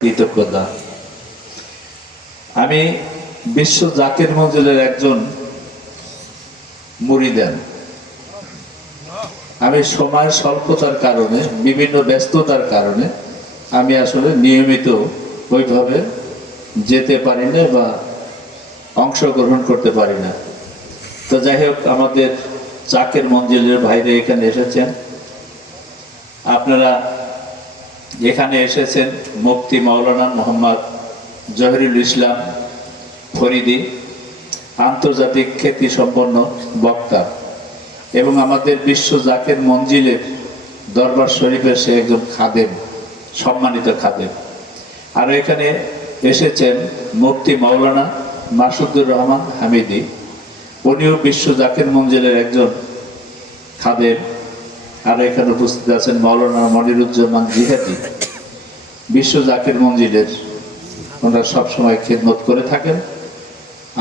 কৃতজ্ঞতা। আমি বিশ্ব জাকির মঞ্জিলের একজন মুরিদান। আমি সময়ের স্বল্পতার কারণে, বিভিন্ন ব্যস্ততার কারণে আমি আসলে নিয়মিত ওইভাবে যেতে পারি না বা অংশগ্রহণ করতে পারি না। তো যাই হোক, আমাদের জাকির মঞ্জিলের ভাইরা এখানে এসেছেন। আপনারা এখানে এসেছেন মুফতি মাওলানা মোহাম্মদ জহিরুল ইসলাম ফরিদি, আন্তর্জাতিক খ্যাতিসম্পন্ন বক্তা এবং আমাদের বিশ্ব জাকির মঞ্জিলের দরবার শরীফের সে একজন খাদেম, সম্মানিত খাদেম। আর এখানে এসেছেন মুফতি মাওলানা মাসুদুর রহমান হামিদি, উনিও বিশ্ব জাকির মঞ্জিলের একজন খাদেম। আর এখানে উপস্থিত আছেন মাওলানা মনিরুজ্জামান জিহাদি, বিশ্ব জাকির মঞ্জিলের ওনারা সবসময় খেদমত করে থাকেন,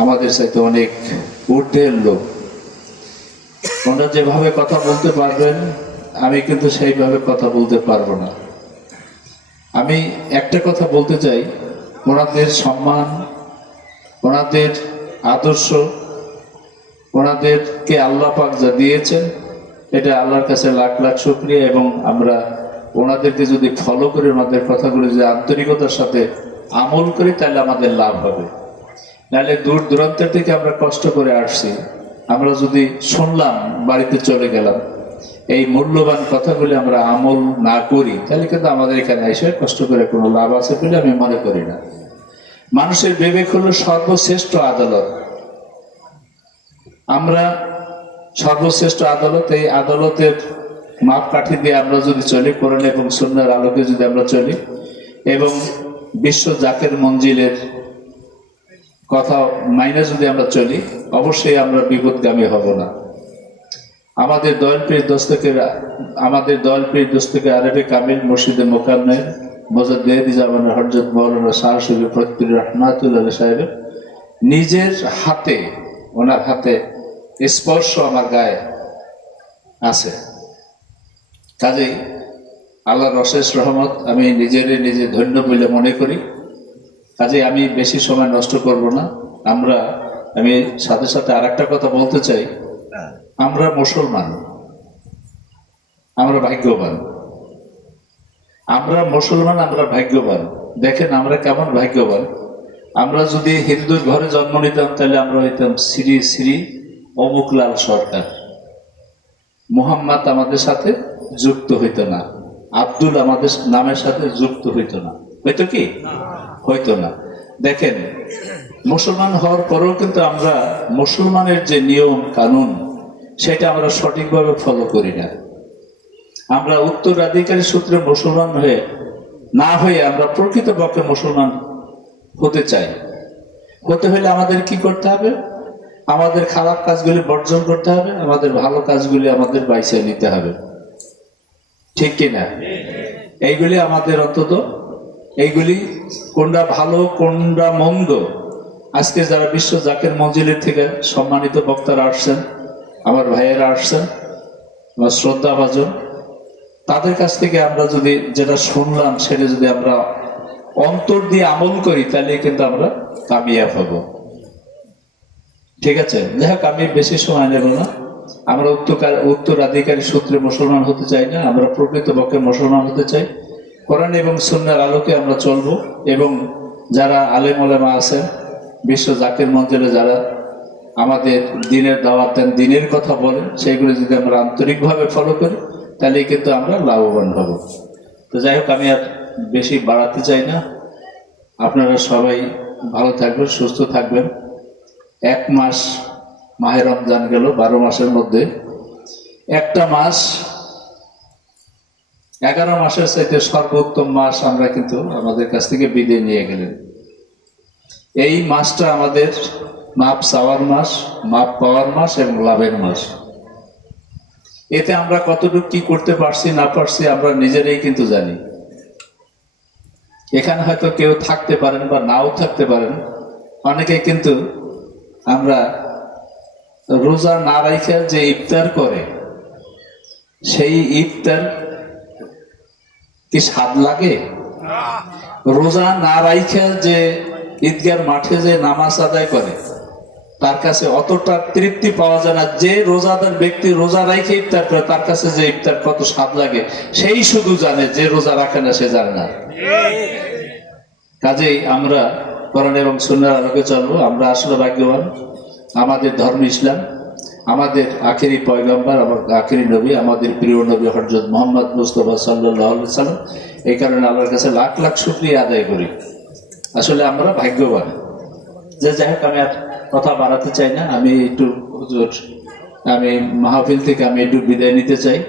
আমাদের সাথে অনেক ঊর্ধ্বের লোক। ওনারা যেভাবে কথা বলতে পারবেন আমি কিন্তু সেইভাবে কথা বলতে পারবো না। আমি একটা কথা বলতে চাই, ওনাদের সম্মান, ওনাদের আদর্শ, ওনাদেরকে আল্লাহ পাক যা দিয়েছেন এটা আল্লাহর কাছে লাখ লাখ শুকরিয়া। এবং আমরা ওনাদেরকে যদি ফলো করি, ওনাদের কথাগুলো যদি আন্তরিকতার সাথে আমল করি, তাহলে আমাদের লাভ হবে। নাহলে দূর দূরান্তের থেকে আমরা কষ্ট করে আসছি, আমরা যদি শুনলাম বাড়িতে চলে গেলাম, এই মূল্যবান কথাগুলি আমরা আমল না করি, তাহলে কিন্তু আমাদের এখানে এসে কষ্ট করে কোনো লাভ আছে বলে আমি মনে করি না। মানুষের বিবেক হলো সর্বশ্রেষ্ঠ আদালত। আমরা সর্বশ্রেষ্ঠ আদালত, এই আদালতের মাপকাঠি দিয়ে আমরা যদি চলি, কোরআন এবং সুন্নাহর আলোকে যদি আমরা চলি এবং বিশ্ব জাকির মঞ্জিলের কথা মাইনে যদি আমরা চলি, অবশ্যই আমরা বিপদগামী হব না। আমাদের দয়ালপীর দস্তকে আরবে কামিল মুর্শিদে মোকাম্মেল মোজাদ্দেদ জামানের হযরত মাওলানা শাহ শরীফ ফরিদপুর রহমাতুল্লাহ সাহেবের নিজের হাতে, ওনার হাতে স্পর্শ আমার গায়ে আছে। কাজেই আল্লাহর অশেষ রহমত, আমি নিজে ধন্য বলে মনে করি। কাজে আমি বেশি সময় নষ্ট করব না। আমি সাথে সাথে আরেকটা কথা বলতে চাই, আমরা মুসলমান, আমরা ভাগ্যবান। আমরা মুসলমান, আমরা ভাগ্যবান। দেখেন আমরা কেমন ভাগ্যবান। আমরা যদি হিন্দুর ঘরে জন্ম নিতাম, তাহলে আমরা হইতাম শ্রী শ্রী অমুকলাল সরকার। মুহাম্মদ আমাদের সাথে যুক্ত হইতো না, আব্দুল আমাদের নামের সাথে যুক্ত হইতো না। হইতো কি? হইতো না। দেখেন, মুসলমান হওয়ার পরেও কিন্তু আমরা মুসলমানের যে নিয়ম কানুন, সেটা আমরা সঠিকভাবে ফলো করি না। আমরা উত্তরাধিকারী সূত্রে মুসলমান না হয়ে আমরা প্রকৃতপক্ষে মুসলমান হতে চাই। হতে হলে আমাদের কি করতে হবে? আমাদের খারাপ কাজগুলি বর্জন করতে হবে, আমাদের ভালো কাজগুলি আমাদের বাইছে নিতে হবে। ঠিক কিনা? এইগুলি আমাদের অন্তত, এইগুলি কোনটা ভালো কোনটা মন্দ, আজকে যারা বিশ্ব জাকির মঞ্জিলের থেকে সম্মানিত বক্তারা আসছেন, আমার ভাইয়েরা আসছেন, আমার শ্রদ্ধাভাজন, তাদের কাছ থেকে আমরা যদি যেটা শুনলাম সেটা যদি আমরা অন্তর দিয়ে আমল করি, তাহলে কিন্তু আমরা কামিয়াব হব। ঠিক আছে? যাই হোক, আমি বেশি সময় নেব না। আমরা উত্তরাধিকারী সূত্রে মুসলমান হতে চাই না, আমরা প্রকৃতপক্ষে মুসলমান হতে চাই। কোরআন এবং সুন্নাহর আলোকে আমরা চলবো। এবং যারা আলেম ওলামা আছেন, বিশ্ব জাকির মঞ্জিলে যারা আমাদের দিনের দাওয়াত দেন, দিনের কথা বলেন, সেইগুলো যদি আমরা আন্তরিকভাবে ফলো করি, তাহলে কিন্তু আমরা লাভবান হব। তো যাই হোক, আমি আর বেশি বাড়াতে চাই না। আপনারা সবাই ভালো থাকবেন, সুস্থ থাকবেন। 1 মাস মাহে রমজান গেল, 12 মাসের মধ্যে একটা মাস 11 মাসের চাইতে সর্বোত্তম মাস আমরা কিন্তু আমাদের কাছ থেকে বিদায় নিয়ে গেলেন। এই মাসটা আমাদের মাপ চাওয়ার মাস, মাপ পাওয়ার মাস এবং লাভের মাস। এতে আমরা কতটুকু কি করতে পারছি না পারছি আমরা নিজেরাই কিন্তু জানি। এখানে হয়তো কেউ থাকতে পারেন বা নাও থাকতে পারেন। অনেকে কিন্তু আমরা রোজা না রাখে যে ইফতার করে, সেই ইফতার কি স্বাদ লাগে? রোজা না রাইখে যে ঈদগার মাঠে যে নামাজ আদায় করে তার কাছে অতটা তৃপ্তি পাওয়া যায় না। যে রোজাদার ব্যক্তি রোজা রাইখে ইফতার করে তার কাছে যে ইফতার কত স্বাদ লাগে সেই শুধু জানে, যে রোজা রাখে না সে জানে না। কাজেই আমরা কোরআন এবং সুন্নাহর আলোকে চলবো। আমরা আসলে ভাগ্যবান, আমাদের ধর্ম ইসলাম, আমাদের আখেরি পয়গম্বর, আমার আখেরি নবী, আমাদের প্রিয় নবী হযরত মুহাম্মদ মুস্তাফা সাল্লাল্লাহু আলাইহি সাল্লাম। এই কারণে আল্লাহর কাছে লাখ লাখ শুকরিয়া আদায় করি। আসলে আমরা ভাগ্যবান। যে যাই হোক, আমি আর কথা বাড়াতে চাই না। আমি একটু আমি মাহফিল থেকে আমি একটু বিদায় নিতে চাই।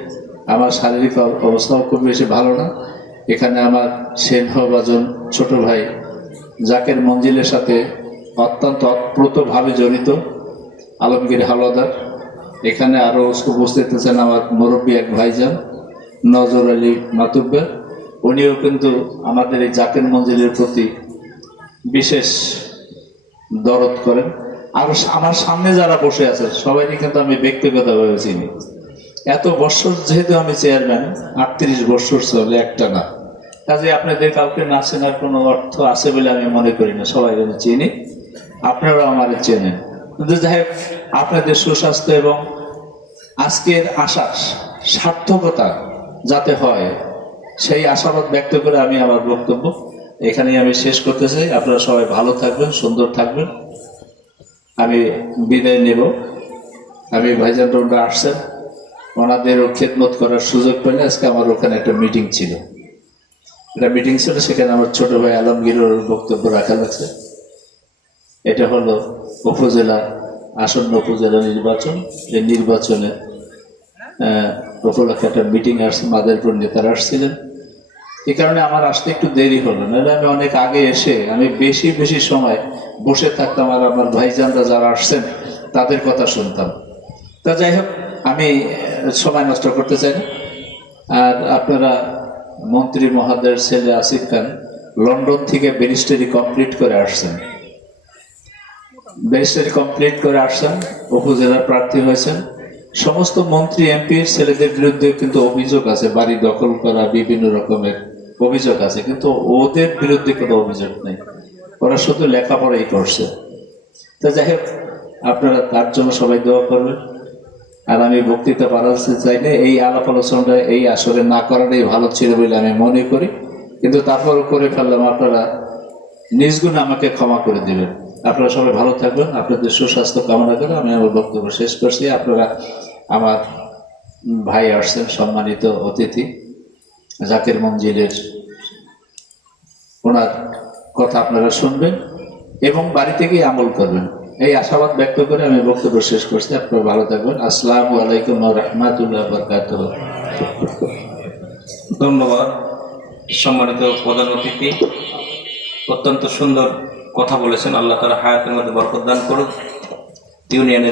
আমার শারীরিক অবস্থাও খুব বেশি ভালো না। এখানে আমার সেনহবাজন ছোট ভাই জাকের মঞ্জিলের সাথে অত্যন্ত অপ্রতভাবে জড়িত আলমগীর হাওলাদার। এখানে আরো উপস্থিত আছেন আমার মুরব্বী এক ভাইজান নজর আলী মাতুব্বের। উনিও কিন্তু আমাদের এই জাকের মঞ্জিলের প্রতি বিশেষ দরদ করেন। আর আমার সামনে যারা বসে আছে সবাইকে কিন্তু আমি ব্যক্তিগতভাবে চিনি। এত বৎসর যেহেতু আমি চেয়ারম্যান, 38 বৎসর চলে একটা না, কাজে আপনাদের কাউকে না চেনার কোনো অর্থ আছে বলে আমি মনে করি না। সবাই আমি চিনি, আপনারাও আমার চেনেন। কিন্তু যাই হোক, আপনাদের সুস্বাস্থ্য এবং আজকের আশার সার্থকতা যাতে হয় সেই আশাবাদ ব্যক্ত করে আমি আমার বক্তব্য এখানেই আমি শেষ করতে চাই। আপনারা সবাই ভালো থাকবেন, সুন্দর থাকবেন। আমি বিদায় নেব। আমি ভাইজান ওনারা আসছেন, ওনাদেরও খেদমত করার সুযোগ পেলে আজকে আমার ওখানে একটা মিটিং ছিল, সেখানে আমার ছোট ভাই আলমগীরের বক্তব্য রাখা লাগছে। এটা হলো উপজেলা, আসন্ন উপজেলা নির্বাচন। এই নির্বাচনে উপলক্ষে একটা মিটিং আসছে, মাদারীপুর নেতারা আসছিলেন। এই কারণে আমার আসতে একটু দেরি হলো, নাহলে আমি অনেক আগে এসে আমি বেশি সময় বসে থাকতাম আর আমার ভাইজানরা যারা আসছেন তাদের কথা শুনতাম। তা যাই হোক, আমি সময় নষ্ট করতে চাই না। আর আপনারা মন্ত্রী মহোদয়ের ছেলে আসিফ খান লন্ডন থেকে ব্যারিস্টারি কমপ্লিট করে আসছেন, উপজেলার প্রার্থী হয়েছেন। সমস্ত মন্ত্রী এমপির ছেলেদের বিরুদ্ধে কিন্তু অভিযোগ আছে, বাড়ি দখল করা, বিভিন্ন রকমের অভিযোগ আছে, কিন্তু ওদের বিরুদ্ধে কোনো অভিযোগ নেই। ওরা শুধু লেখাপড়াই করছে। তো যাই হোক, আপনারা তার জন্য সবাই দোয়া করবেন। আর আমি বক্তৃতা বাড়াতে চাই না, এই আলাপ আলোচনাটা এই আসরে না করাটাই ভালো ছিল বলে আমি মনে করি, কিন্তু তারপরও করে ফেললাম। আপনারা নিজ গুণে আমাকে ক্ষমা করে দিবেন। আপনারা সবাই ভালো থাকবেন, আপনাদের সুস্বাস্থ্য কামনা করে আমি আমার বক্তব্য শেষ করছি। আপনারা আমার ভাই আসছেন, সম্মানিত অতিথি জাকের মঞ্জিলের, ওনার কথা আপনারা শুনবেন এবং বাড়ি থেকেই আমল করবেন, এই আশাবাদ ব্যক্ত করে আমি বক্তব্য শেষ করছি। আপনারা ভালো থাকবেন। আসসালামু আলাইকুম ওয়া রাহমাতুল্লাহি ওয়া বারাকাতুহু। ধন্যবাদ সম্মানিত প্রধান অতিথি, অত্যন্ত সুন্দর কথা বলেছেন। আল্লাহ তাআলা হায়াতের মধ্যে বরকত দান করুন। ইউনিয়নের